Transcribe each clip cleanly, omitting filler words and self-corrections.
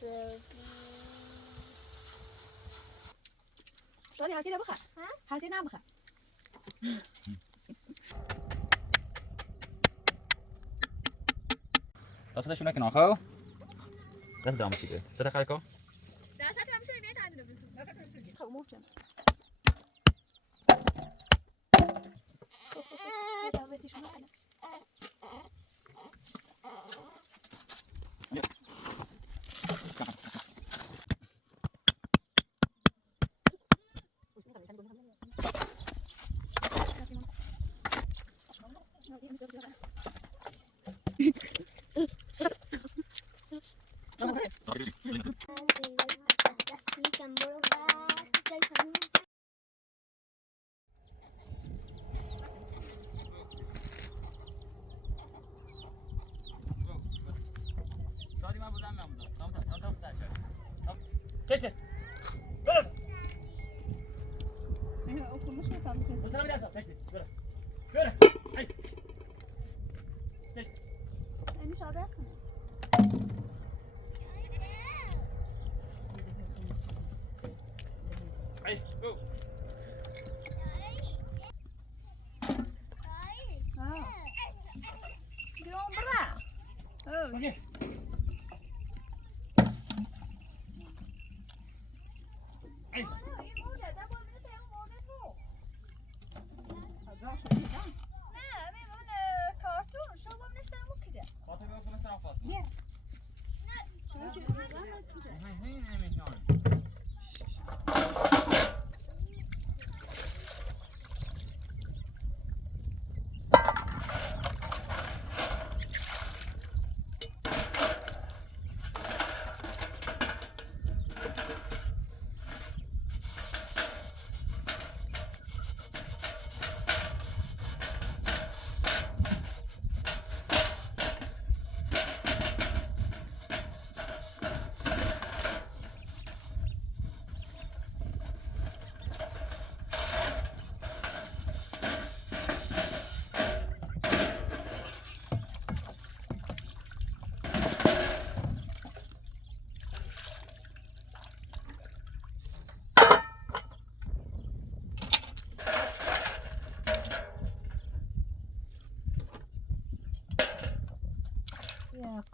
شادي حسينا بخير حسينا بخير اصلا شو نكن اخو ده دام شيء صدق عليكم لا ساتر مش البيت عندنا خو مو كم كسر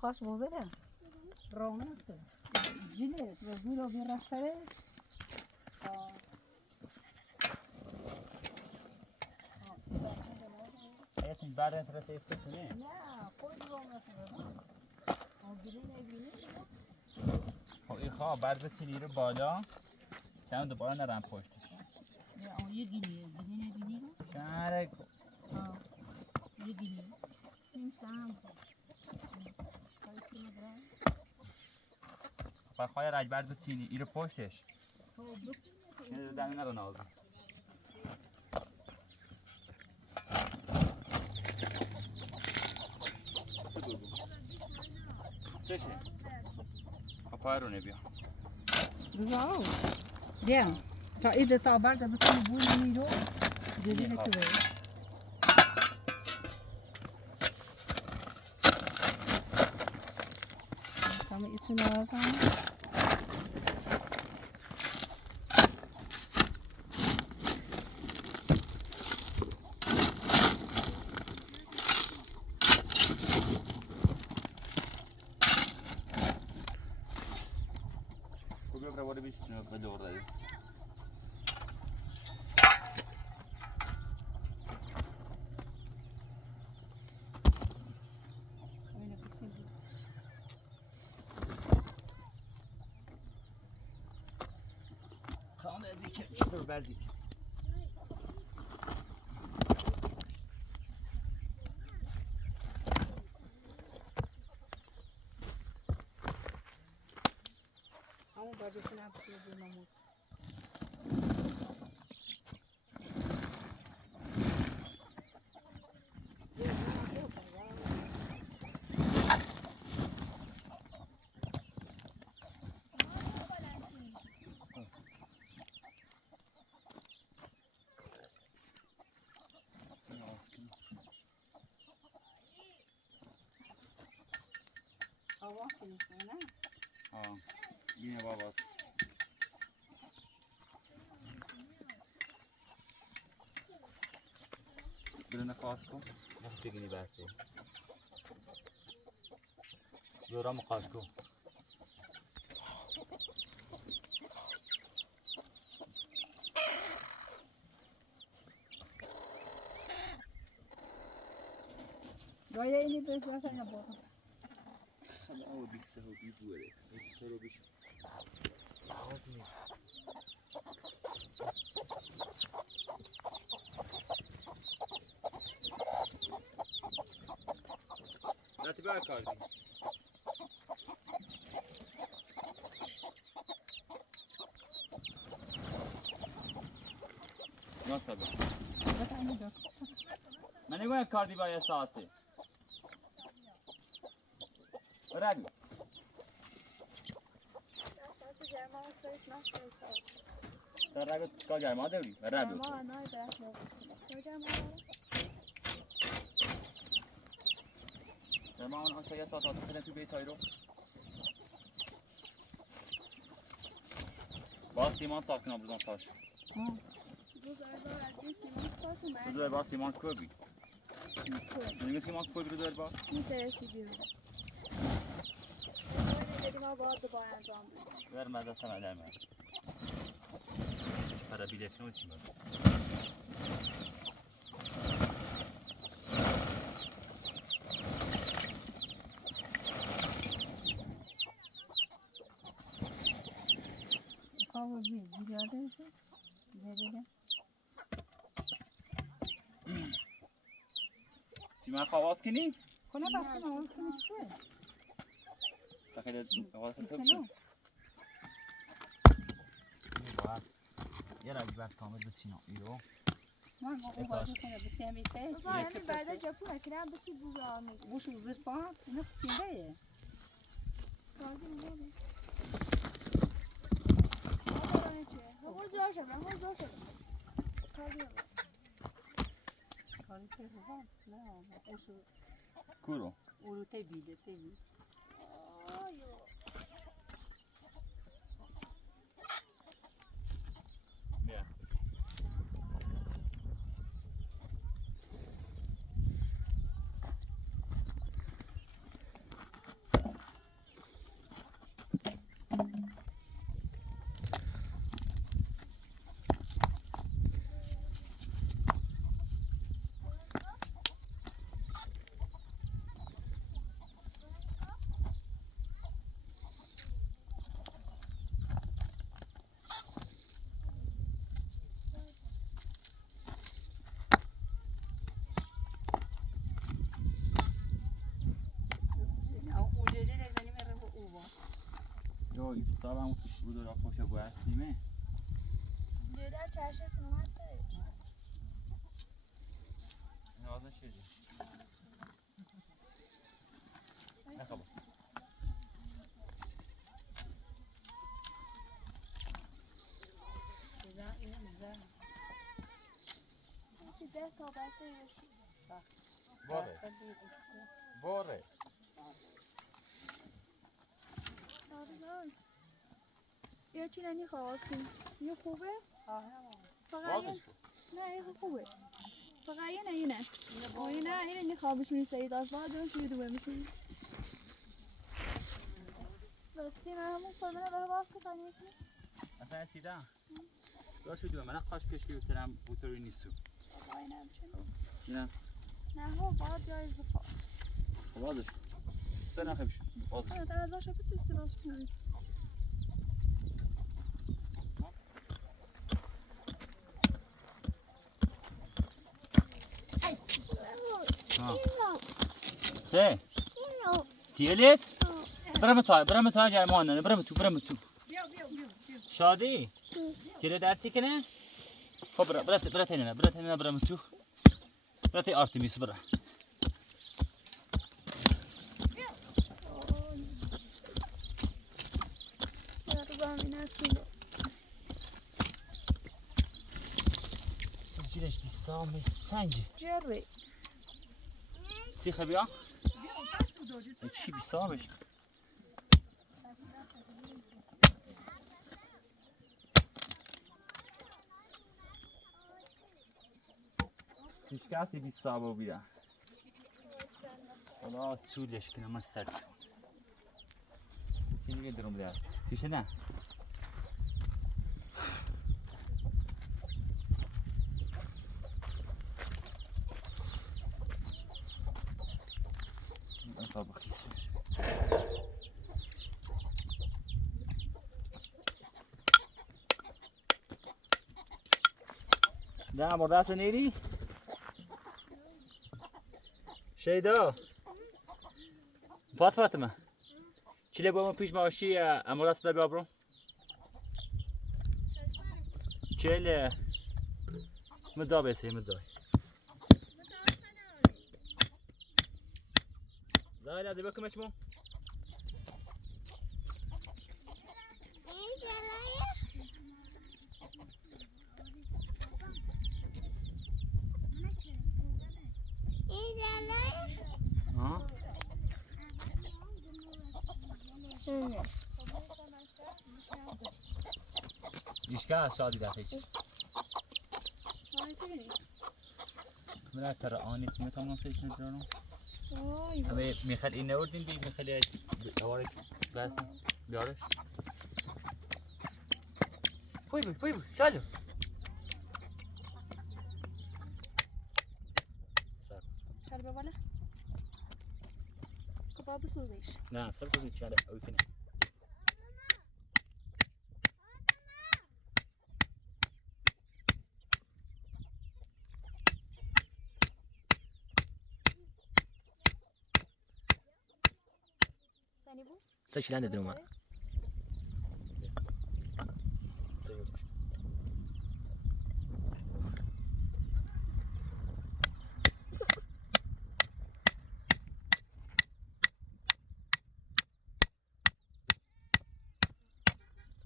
قاش بوزده رونق جلد وزميله بيرسله حياتي بعد انت رسيت سكنه لا خود رونق گلین نبینی خب این خواه بعد بسیلی رو بالا تمام دوباره نرم پشتش اون یه گلین نبینی شهرک یه گلین سیم بخواه رج بعد بسیلی این رو پشتش شنه دمی نرو نازی چشه؟ پای رو نبیا زاو بیا تا ایده تا برده بتونی بوی میرو جدی نکوه کمی ایتون آردم Agora bicho vai de ordem. Kan edik, işte verdik. Ama bacasını yapıyor bu mamut. Hava konuşuyor ne? اینه باباست برو نخواست کن نخواست بگینی بسه دورا مقاس کن جای اینی بزرگ نبود. خلاص بیسته و بیبوره. بیسته رو بشو. باز می. نتیبه کردی. نصبه. من نگویم کردی با یه ساعته. برادی. در رابط چیکار جرما داری؟ برادی. جرما اون آنها یه ساعت آتیشه تو بیتای رو. با سیمان ساکن بودن تاش. بذار با سیمان کوبی. نمیگه سیمان کوبی رو دار با؟ میترسی بیرون. ما باید با انجام بدیم. ver مدرسه مدرمه para bilet ne için Kavga bir yerde şu. Nerede? سیمان خواست کنی؟ Kona baksana o konuştu. بخیر خواست کنی؟ یه رای بعد کامل به سینا ایرو من اون باشه کنه به تیمی ته. زارمی بعد جپو نکنم بچی بودا میگه. بوش وزیر پا اینا چیه؟ کاری نمی‌کنه. همون زور شد. کاری نمی‌کنه. کاری که بزن. نه اوشو. کورو اورو تبیده. آیو. بیا جو ایستادم اون بود را پشت بوستیمه دیدار چرشه سینما هست. نازه شدی نخبا ده تا بسته یشی. باره یا چی ننی خواستیم یه خوبه؟ فقط نه یه خوبه فقط یه نه اینه خوابشونی سعید از بعد دارم یه دوبه میشونی راستی من همون سالمه برای باز کنی اصلا چیده دار شدی من خواهش کشکی بترم بوتوری نیستو آقای نمچنه نه نه ها باید یا ازفا بازش سه نخیب شد بازش آره در ازاشه بسی بسی باز کنی سه تیلت برم تو جای ماندن برم تو شادی تیره درتی کنه خب برات اینه برم تو برات آرتمیس برا سجلش بیسام سنج جروی سیخه بیا چی بیسامش هیچ کسی بی صابو بیده خدا چولش کنه من سر چی میگه درم بیده پیشه نه تا بخیس ده مرده هست نیری؟ شیدا فاطمه چیله با ما پیش ماشی امور است بیا برو چیله مزا بیسی مزا زایل از بکمش مو İşgal aşağı değil hiç. من ترى آنی اسمه تمام سیش نجارم. اما میخواد این نوردیم بی میخواد دوباره بس بیارش. فوی شالو. شالو بباله. کباب سوزیش. نه سر سوزیش شالو اوکی. سيش لاند دروما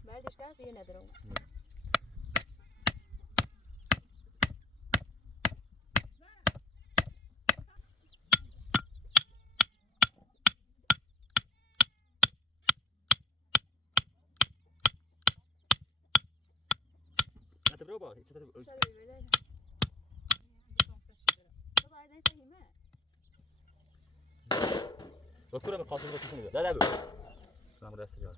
بعدش كاس يندرون بابا وكره بالقاصر ده تكون لا بقى لا مدرسة جاي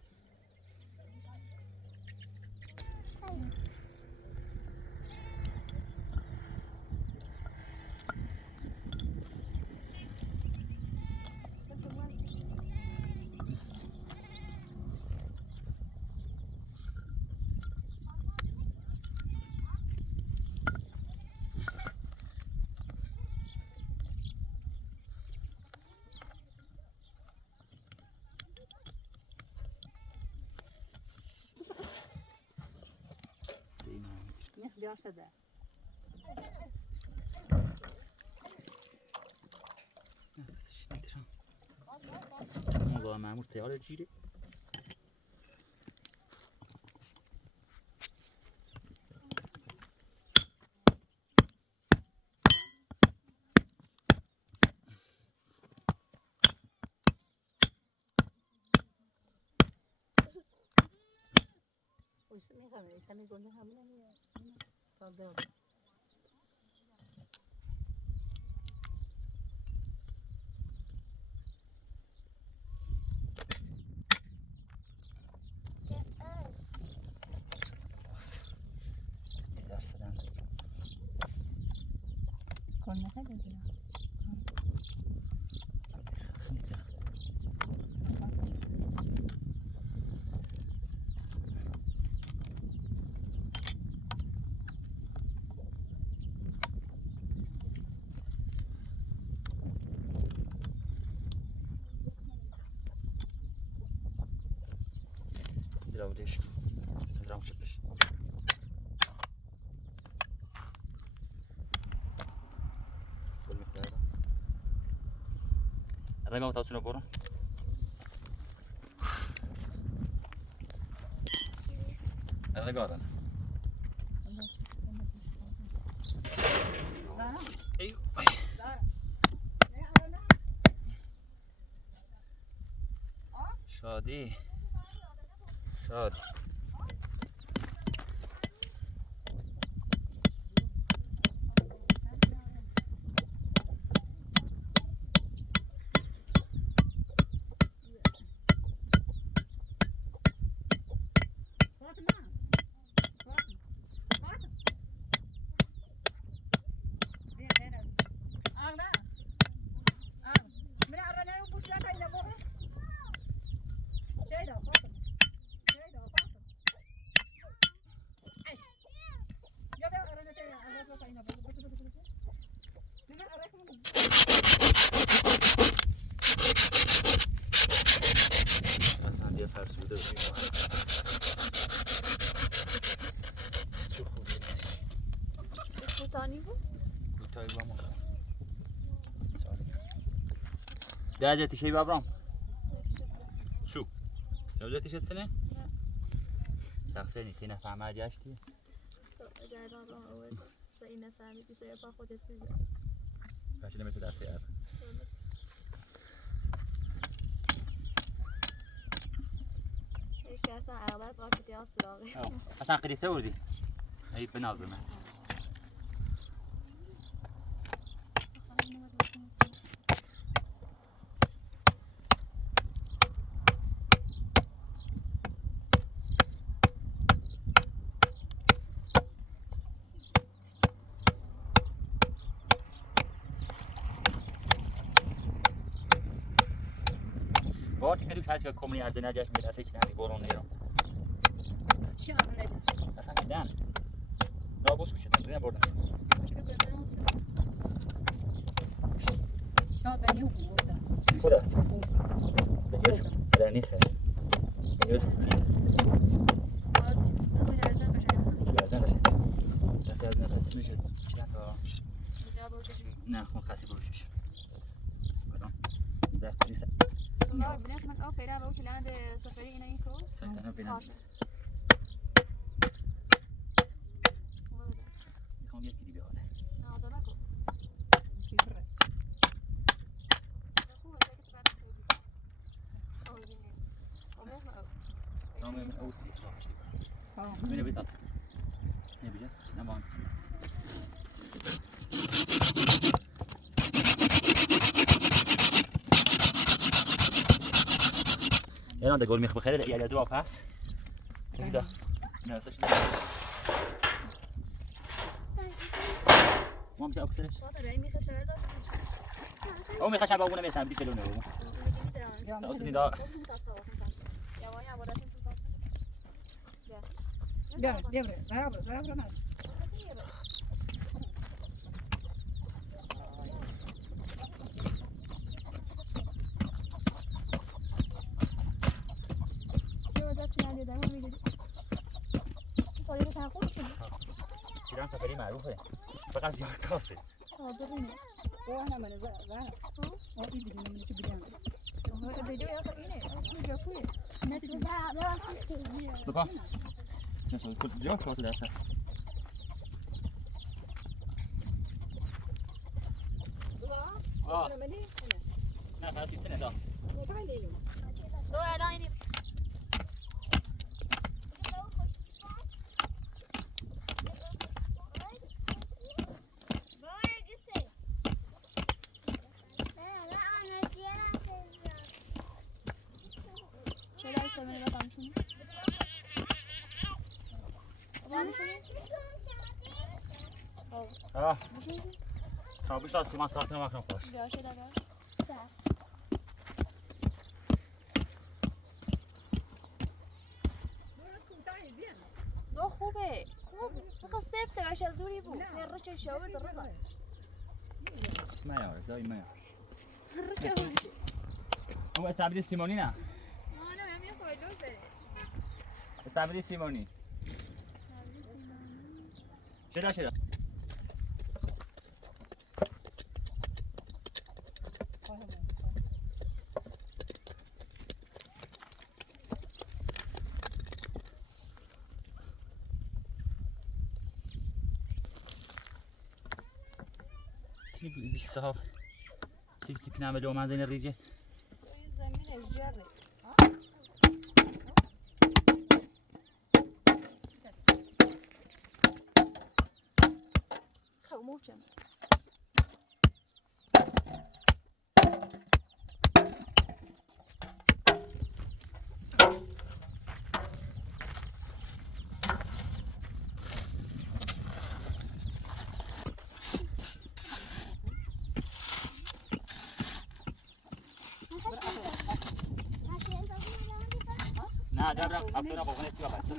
بیا شده والله معمول طيارة تجيلي سمی گنده همونه میاد کنه خیلی ليش درام شبش بالمقدار الرقم بتاعه شنو بورا الرقم ايوه شادي شاد دو چه خوبه کوتانی بود؟ کوتاهی با ما ده تیشی بابرام شو جوجه تیشت سنه؟ نه شخصی نیتی نفهمه جشتی؟ اگر بابرام اول سعی نفهمی که سعی پا خودت بگیر فشل مثل دستی عرب هیچ که اصلا اغلب وقتی هست داغی اصلا قلیسه وردی ای بنازمه وقتی که دوش هست که کمونی عرض نجاش میده اصلا که نمی برون نیرم چی از نجاش؟ اصلا میدن را بوسو شدن بریم بردن شاید بنیو بود است. خود است بگیرش کن در نیخه بگیرش کن فیل چوی ارزن قشن دستی ارزن قشن میشه چند تا نه خون خاصی بروشش بدم در قلیسه لا بناش من أوفي لا بقولش اللي عند سفرية هنا يكو ساعتها بینم میخوام یکی دی بیاده هذا لكم سیفره. هو ساكت بعد بيبي أو يجيني أو بناش ما أو نام من اول سری خواهش آه. من بیت اصلا نبیجه نمانس الان ده قول ميخ بخير يعني دوا باس كده نفسش ما مش اكسرش شاطر يعني ميخا شهر ده او ميخ شباب ابونا مثلا بيشلونه اصلا ده يا ويا ولا تنسى بیا ضرب نه. شيران سفري معروفه فقط زيارة كاسه او انا من زرب. او این دیگه نمیشه بیان. بكم نسوي كل زيارة كاسه دسته انا مني نه خلاص سنه ده دو الان شو لسه من بعد عمشوني عمشوني اه مشوني شابوش لازم ما صارت ما كان خوش بیا شده بیا دو خوبه بخواه سفته باشه زوری بود رچه شاور درسته ما يعرف داي ما يعرف رچه هو استعبدي سيموني نه آنه همین خواهد بره استعبدي سيموني شده بالصهاب تمسك نعمل يوم عندنا الرجال زمین جره خموشم نه جبرا افتنا قرقنه سیاه بس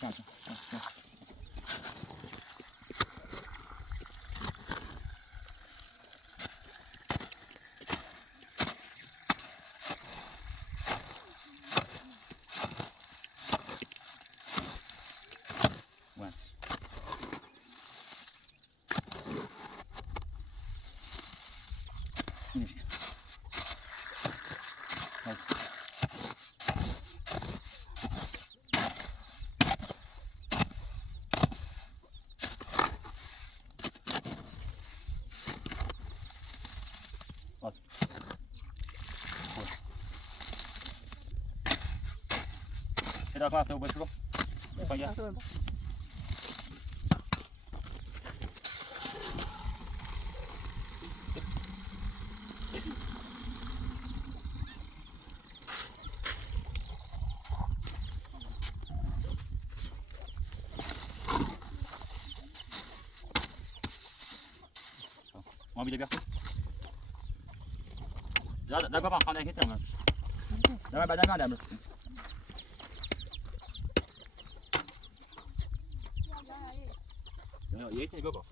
کم باز پیدا کن هفته باشو پایین ما بیده بیا در بابا خانه هیچ نمیم در بعد من درمرس کنیم یه سری بابا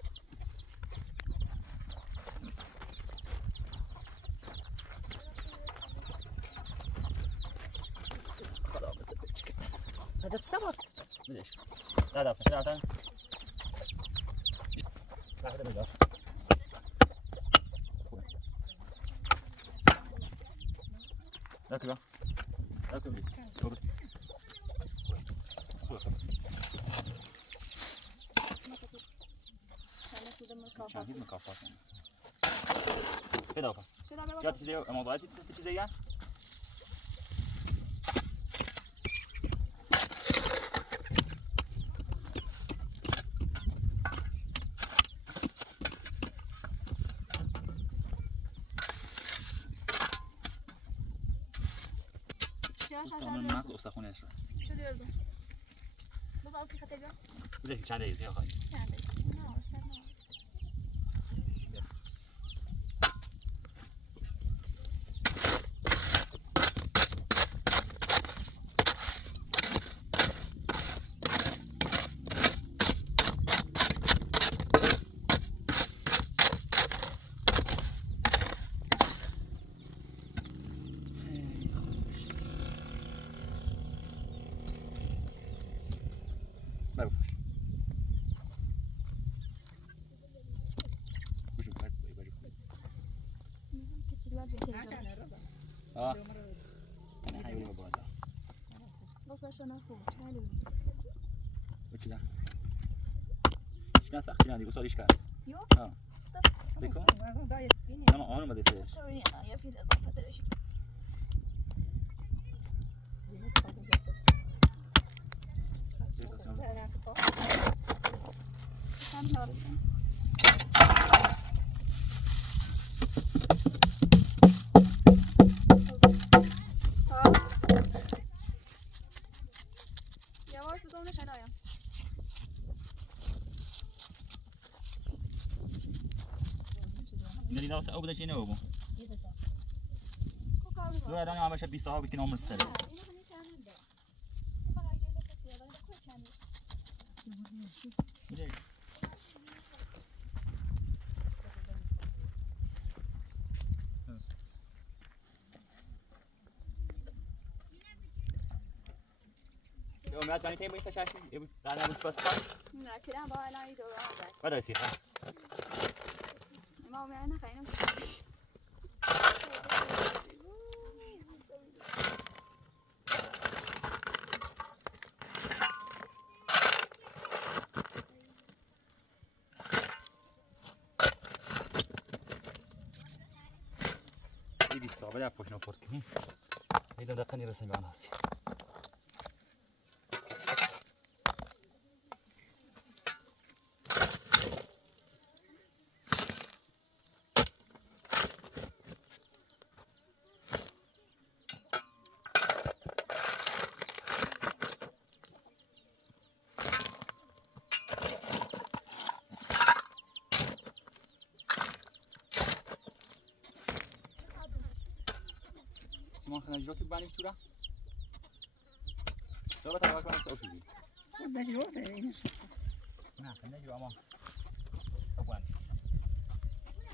هذا استوى ليش لا لا لا لا هذا بيجا ركبه ركبه كوبس چند چیز مکافات پیدا کن یا چیزی موضوعاتی چیزی یا من مغز استخونش شو دیرزم بذار اصلی خطه جا بذار چند دقیقه خواهی چند دقیقه نه اصلا نه أنا هاي ولا بقولها بس عشان أخوه حلو وش ده؟ إيش كان ساعتين هذه وصل إيش كان؟ يو زيكم؟ اینی أنا ما ديسيش توريني أنا يا في الإضافة دريش كم نوري يواش بزونش هنايا نريد أو بدأ شيء نوبه لو هذا أنا عم بيساها بيكون عمر السنة يوم ما تبني تيمي تشاشي أنا بس لا كلام بقى لا يدور هذا بدأ يصير ما هو معنا خلينا إيدي الصعبة لا بوش نفرت كني إذا دقني رسم على راسي سیمان خنجر که بانی چورا؟ دو تا واقعا سوشی. نجروته اینش نه نجرو اما اقوان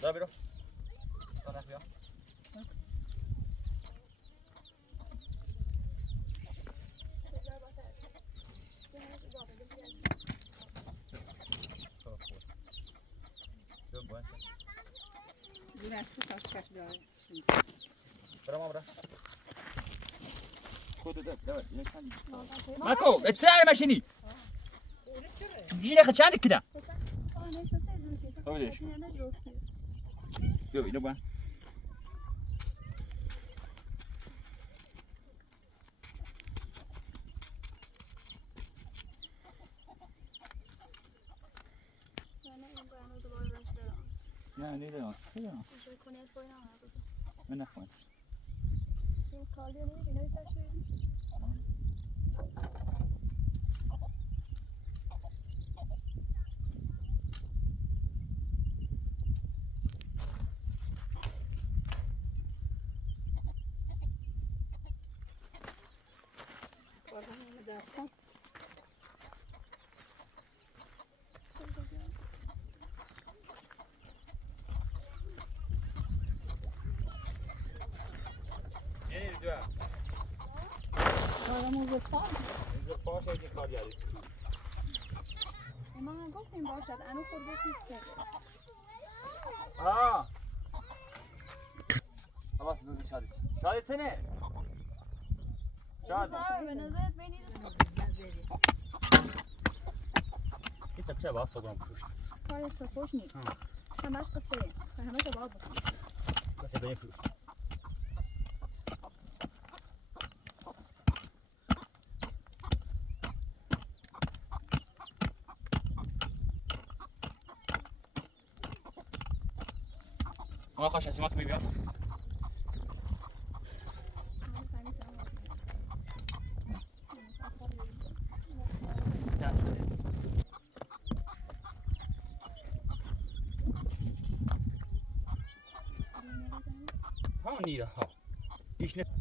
دا برو طرف بیا زیرش تو تاش کش داره برو ما برو خودت دور ماكو اتساعد ماشيني جينا خد عندك كده هو ليش يلا بقى لا لا لا من اخوان دست کن حالا موزه پاک پاش هیچ کار جاری ما گفتیم باشد انو خود گفتید که خلاص بزن شادی سنه شاد به نظرت بینید كيف تكشف اصلا قرام فلوس کارت سفوش نیست همش قصه همه تا باید بکنم بس بين فلوس ما خش اسمك بيبيع ها نيرة ها ايش نيرة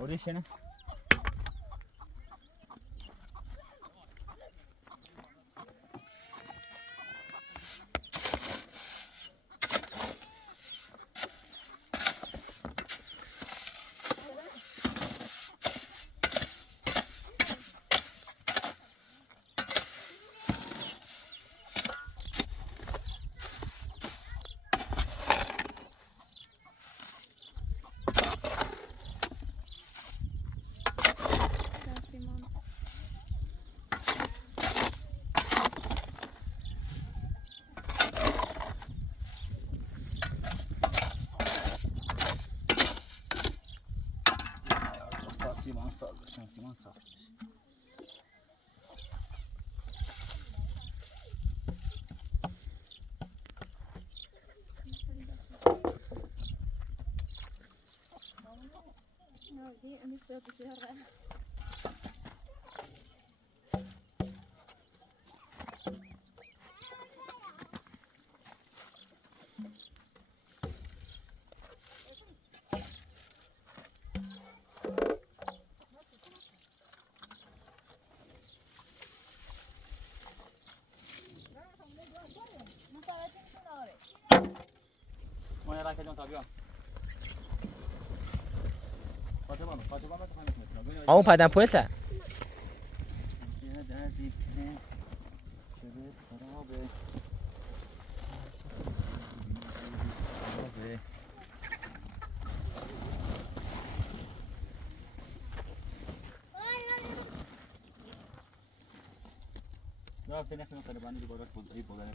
وليش هنا؟ سيمان صار عشان سيمان صار دي امي تسوي بتهرة وانا راكد جون تابعه فاطمه ما تفهمت اون پدن پوسه لا بس نحن طلباني اللي بقولك اي بقولك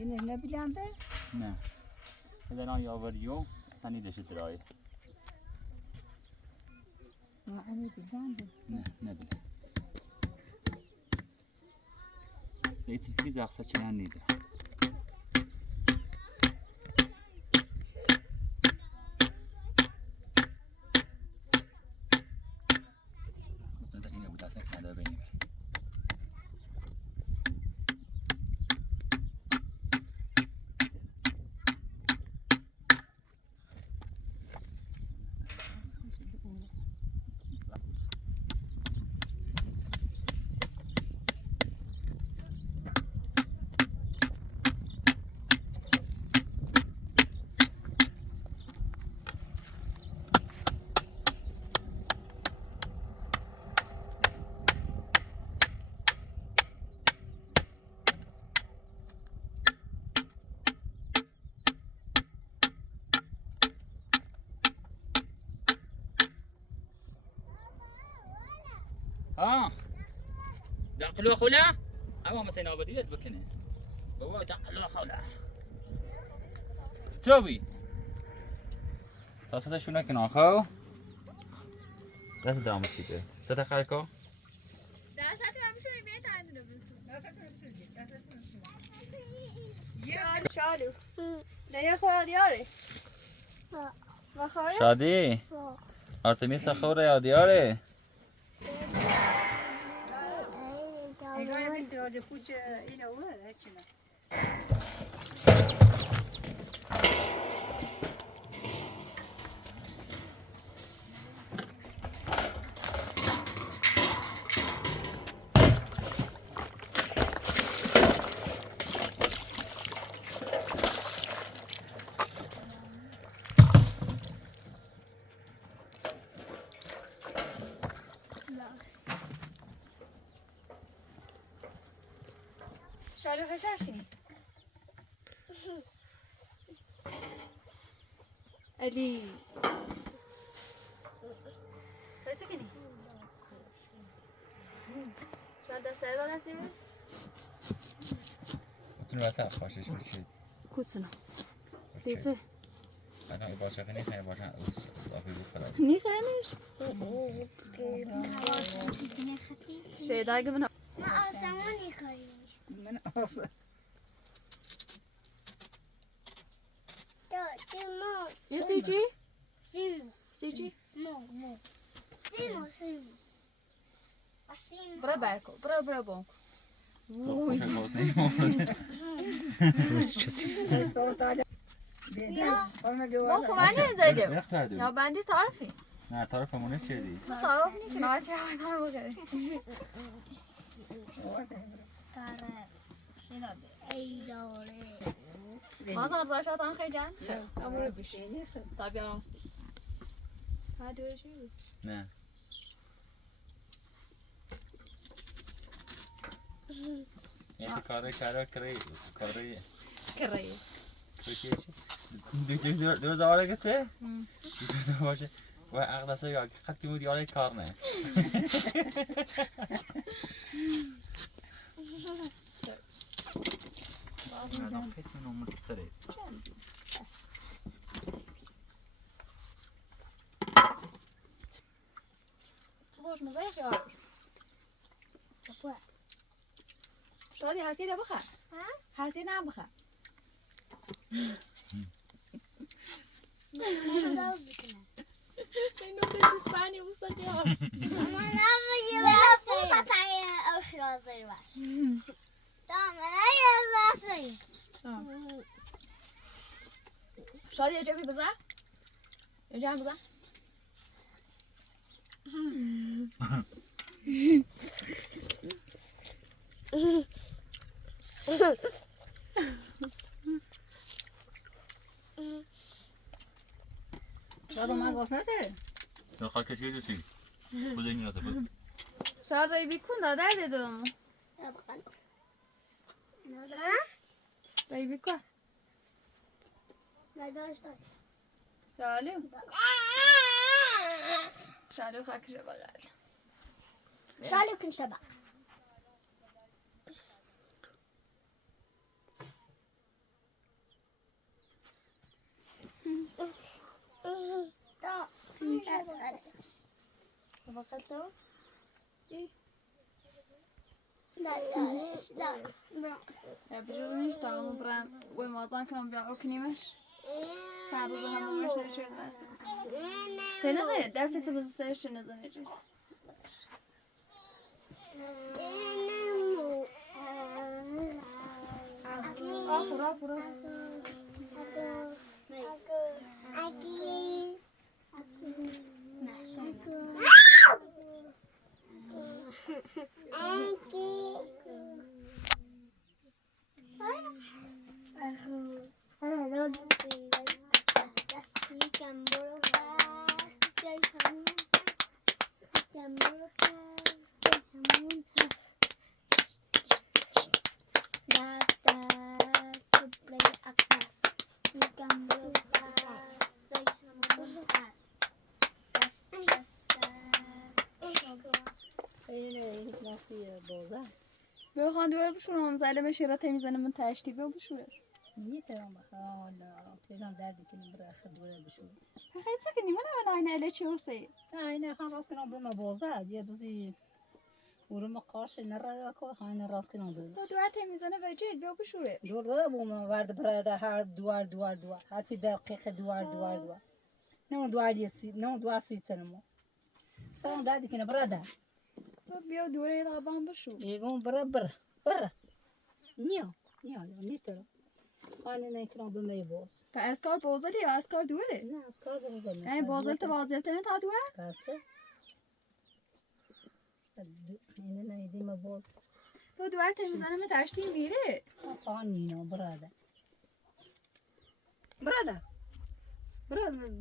اینه نبیلنده؟ نه بدن آیا آوریو سنی دشت درای معنی بیلنده نه نبیل دیتی که زخصه چه هم نیده بسید اینه بود اصلا کنده بینیم ها دقلو خولا اما مثلا بديلت بكنه هو دقلو خولا تسوي تاسه شو نكن اخو لا تدام السيده ستخالكو دستت هم شونی بیت اندونه شادو نه خود یاره ما خوره شادي ارتميس خوره یادیاره نگاه بیل درازه پوچ اینه اوه چنه شادو خساش کنی علی خسا کنی شاد دست داد هستی بتونی واسه خوشش میشید کوتسنا سیسه انا باشه خنی خیلی باشه اضافه بود خلاص نی خیلیش شیدا اگه من آسمانی کاری من آسه سیمو یه سی چی؟ سیمو سی چی؟ مو سیمو سیمو برا برکو برا بانکو خوش باز نمیمونه روز چسی استاد بانکو من نزدیم وقت کردیم یا بندی طرفی نه طرفمونه چیه دی طرف نی که نه چه هایدار بگره تاره ای داره مازار زاشت هم خیلی جن امور بیش نیست تا بیارم ها دوشی نه این کاره کاری کری دو زواره گته دو باشه و اقدسه یا خطی مودی آره کار نه نه پیتی نمر سره تو خوش مزه خیار چپوه شادی حسیده بخر حسیده هم بخر سازی کنه این نوته تو پنی بوسه خیار اما نمیگه بسیار تایی اشیاء زیبا دامنه یه شادی یه جمعی بزن یه جمع بزن شاید من گفت نده تو خواهد کشی دوستی بوده این راسته بود شاید رای بیکن دادر دیدم رای بیکن شالو خاکش بغل شالو کن شبا وقتها بجرونيش طعمه برام ومازن كانوا بيعوا كنيمش سعر هم مش نشيل درس تنزل درس بس سرش نزل نجي بخوان دوره بشورم زله بشیره تمیزنه من تشتی بیا بشور میتونم بخوام تیرم دردی که برای خدوره بشور خیلی سکنی من اینه اله چی وسی نه خان راست کنم بهم بازه یه دوزی ورم قارش نرا کو هاین راست کنم بهم دوره تمیزنه وجید بیا بشوره دوره بوم ورد برای هر دوار هر چی دقیقه دوار نه دوار سی سنمو سلام دادی که نبراده تو بیا دوره دابان بشو يقوم برا نيو ميتر أنا نكرم بما يبوس اسکار بازلی یا اسکار دوره نه اسکار بوزم نه بازل تا بازلتنه تا دوره بس إننا يديم بوز تو دوره تمیزنه من تشتی میره قانينو برادا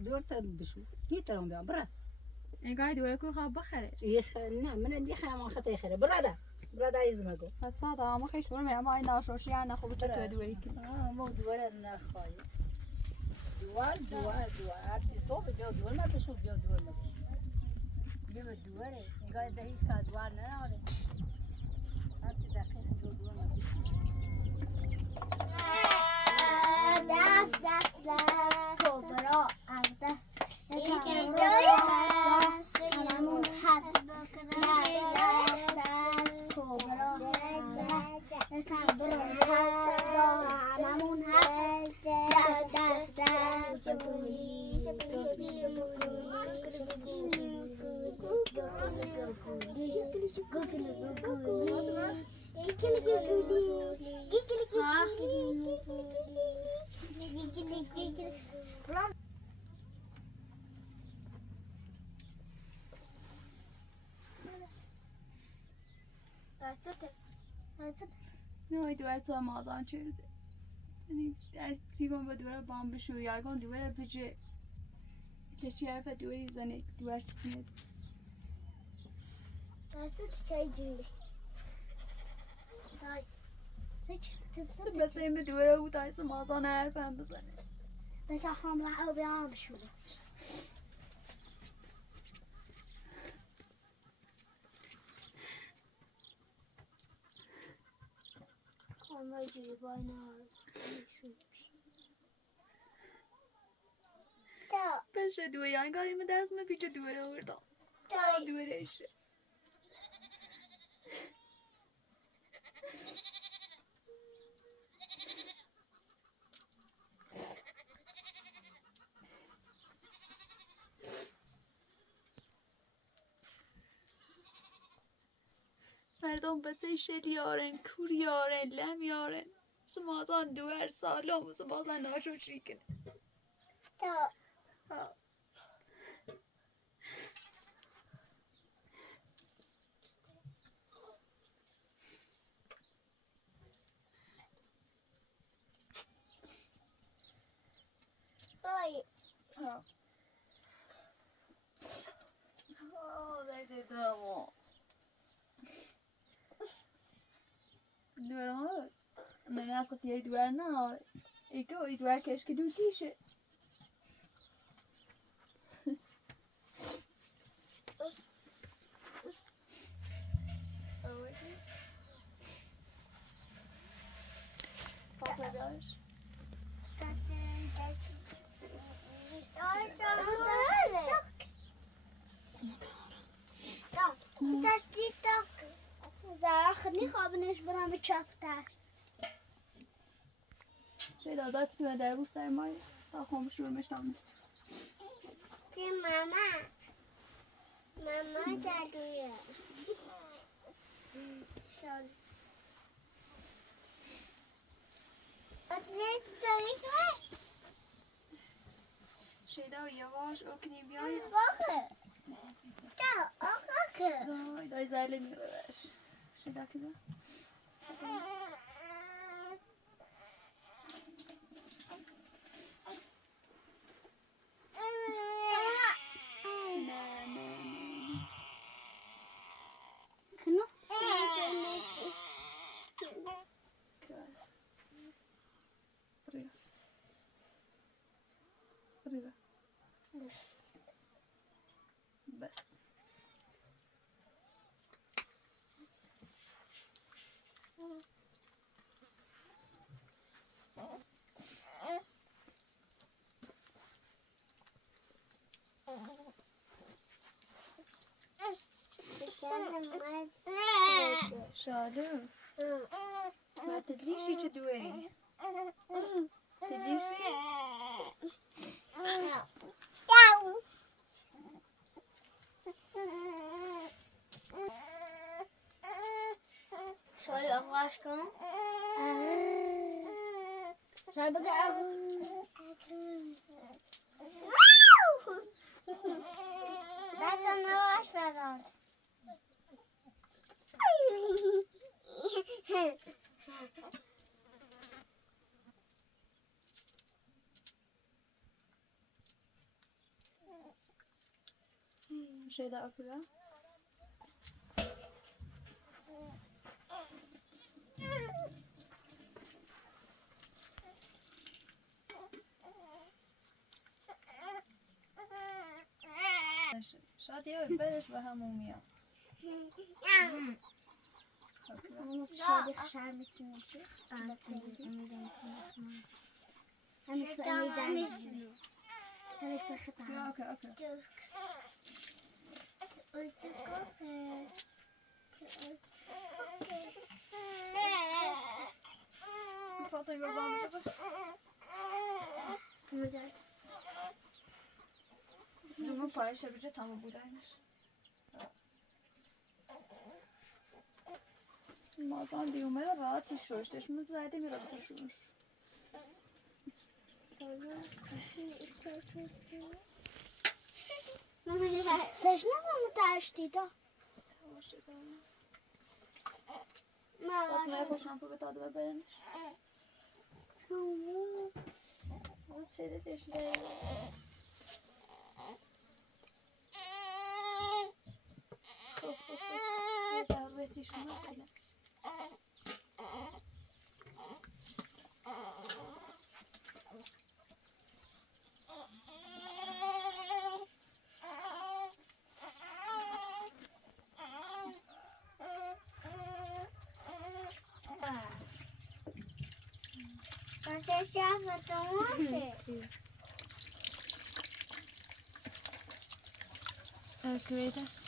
دورت بشو ميترم بيا برا نگاه دوره کو خواب بخره نه من عندي خام خطي خير برادا يزمقو حتى ما خیش برم اما این ناشوشی انا خوب چه تو دوره کی مو دوره نخواهی دوار هرچی صبح بیا دوار ما بشو بیا دواره نگاه ده هیچ که دوار نداره هرچی دقیق بیا دوار ما بشو دست کبرا از دست هممون هست دست کبرا هممون هست دست نه دوره تا مازان چرده در سیگون با دوره بام بشو یاگون دوره بجه کشی حرف دوری زنه دوره ستینه چای جوری بس این به دوره بود تایست مازان حرف هم بزنه بس هم را بیام شو ما جوری بانا بشه دوره یانگاری من دست من پیچه دوره آوردم دوره ایشه مردم بچه شد یارن کور یارن لم یارن سمازان دوار سالم سمازان ناشو شریکن دوار نه اصلا یه دوار نه ایگو دوار کش که دو تیشه تشتی تاک زهرا خیلی خوابنش برم به چفتر شاید داد تو در روز سر مای تا خاموش رو مشتم تی ماما جادویه شال اتلیست داری که شیدا و یواش اوکنی بیایی باخه که دای زیله میروش شیدا که با کنو بريغة بس شادو ما تدريش ايش تدوين تدريش شاید آغاز کنم شاید بگه دستم نواش بدار شيدا أكلها شادي بلش بهمومية شادي خشار متنشي اوكي فاطمة بابا مجرد دوباره پایش بجه تمام بودنش مازان دیومه رو راحتش رشدش زده میره تو شوش سش نزم تشتیدا فاطمه خوشم رو بتاده ببرنش زد سیدتش لیه یه دردیش نکنه Você se afetou você? Cuidas.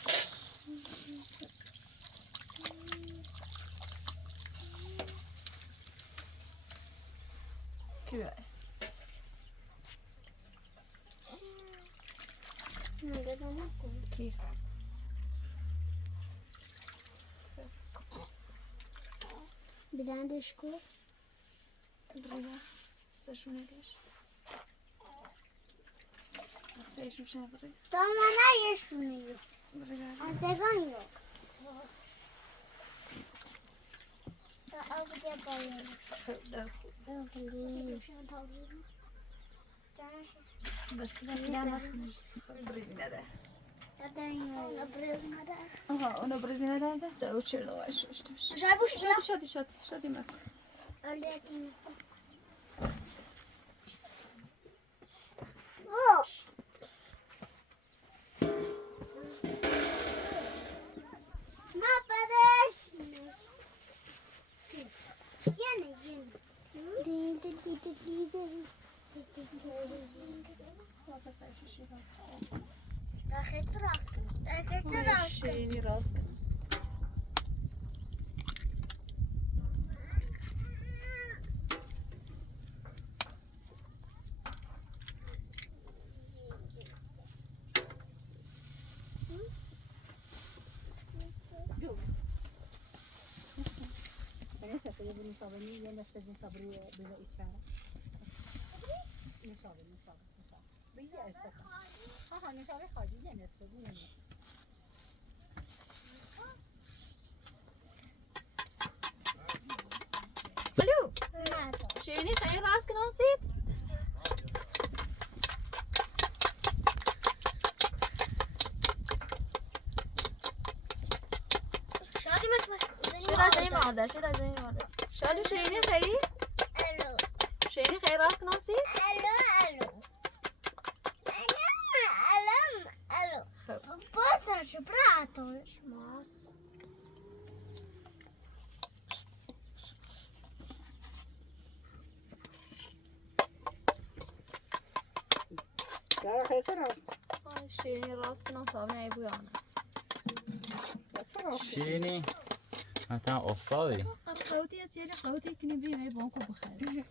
Kul. Nada da uma coisa. Okej. بدان دشکو Druga. Seszło jakieś. Seszło się bry. to mana yeshuniyo Bryga. azegan yok to avcıya bayılır بس لا ما بريزنا ده. ona brezmada Aha, ona brezina da. Da uçurdu var şu işte. żabuś bla Şadi mak. öldürdüm o ma padeş yine Da geht's raus. Da geht's raus. Şeyini rast. نشفته یه نوشابه یه نشفته نوشابه بیزه ایچاره نوشابه بیزه استکان ها نوشابه خالی یه نشفته الو شیرینی خیلی راست کن آسیب شادی مادر شادو شیرینی خیلی الو شیرینی خیلی راست کن آسیب الو Posso pratos, mas... داره خیلی راست شیرینی راست کن آسیب نه بویانه شیرینی حتی افتادی قوتی از یه قوتی کنی بری بانکو بخری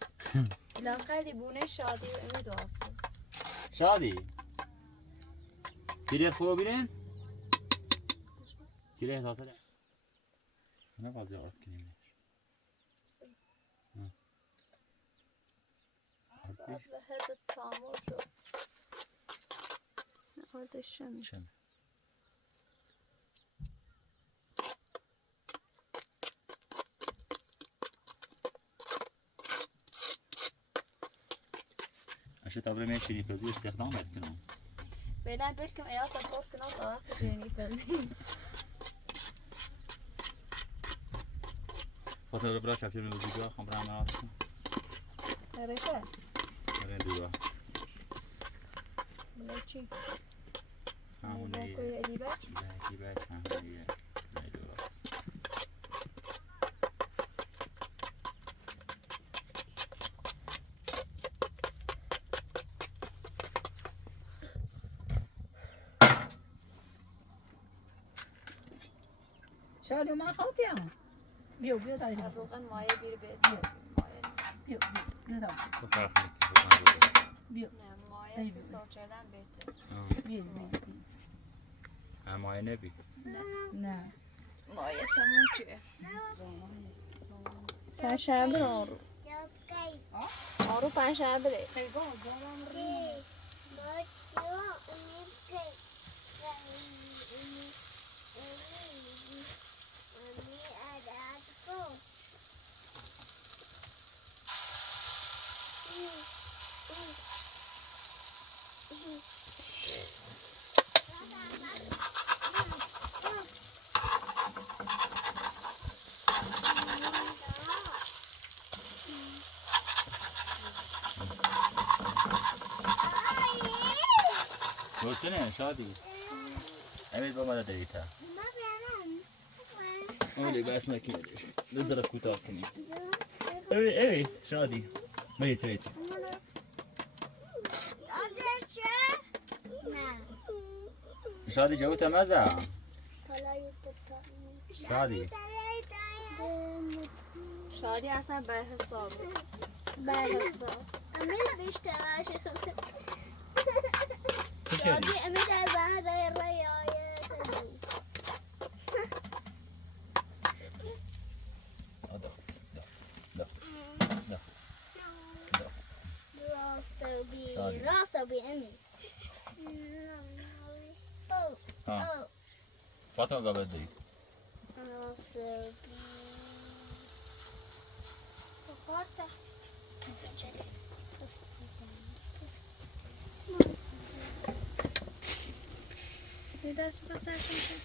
لاقلی بونه شادی و امید آسیب شادی تیره خوب بیرن؟ تیره احساسه ده نه بازی آرد کنیم هد تامور شد آردش شمی عشان تبري ماشي لي كوزي استخدام کنم فعلا بلكم ايات تطور كنا طاقة شيريني بنزين خاطر برا شافي من الفيديو خمرة أنا أصلا ريشة مرين دوا ملوشي همون باكو هي الإديبات باكي باك همون هي ميدوراس شادو ما خالتي هم بيو تاعي روغن مايه بير بيت مايه بيو تاعي فرق بيو نه مايه سي سوچردن بيت بيو ماي نبي نه مايه تموم چه پنجشنبه آرو آرو پنجشنبه روشنه شادي أمير بابا لا دريتها أولي بس ما كنيش بدرك كوتاك كني أوي شادي ما يسويت شادي جوته مزة شادي شادی اصلا به حساب امیر بیشتر شخص شو شادي امیر از هذا الرياية راسه بي امیر ها فاطمة قبل دي راسه بي فقارته دست رو سرشون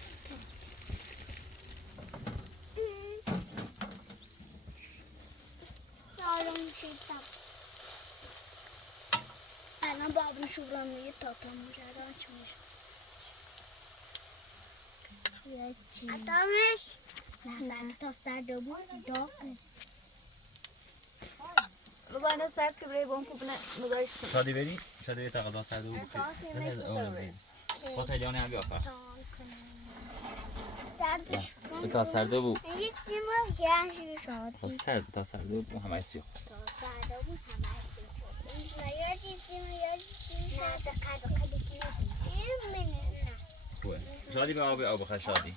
سالم شدم الان باید میشورم روی تاتا میردم چی میشه چی؟ اتامش؟ نه تا سرده بود داغه بابا انا سرد که برای بام خوب نگاهیستم شادي بري شادي تغضى سعدو فاطمة اليوم هم بيوفر سردش تا سرده بود یه سیما یه شادی تا سرده بود همه سیخ تا سرده بود همه سیخ نه یه چیزی نه دقیقا خوبه شادي به آب بخیر شادی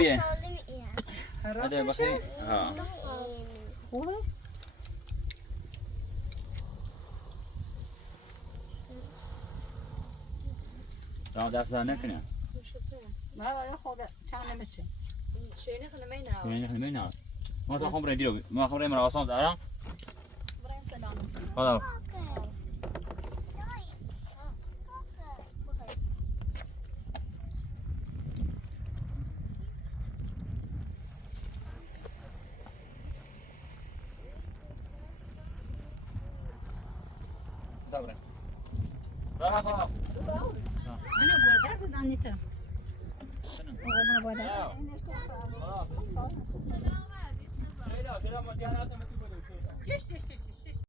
بیه سالم هذا راست بخير میشه؟ ها خوبه؟ راح دفع نکنه نه ولی خود چند نمیشه. شيني خلنا ما ينام يعني احنا ما نعرف ما تاخذ مرة ديرو ما خبري مرة وصلت أنا برين سلام خلاص دبره راح خلاص انا بودت دانیتا. من بودت. خلاص لا لا ما ديانات ما تقولوا چش چش چش.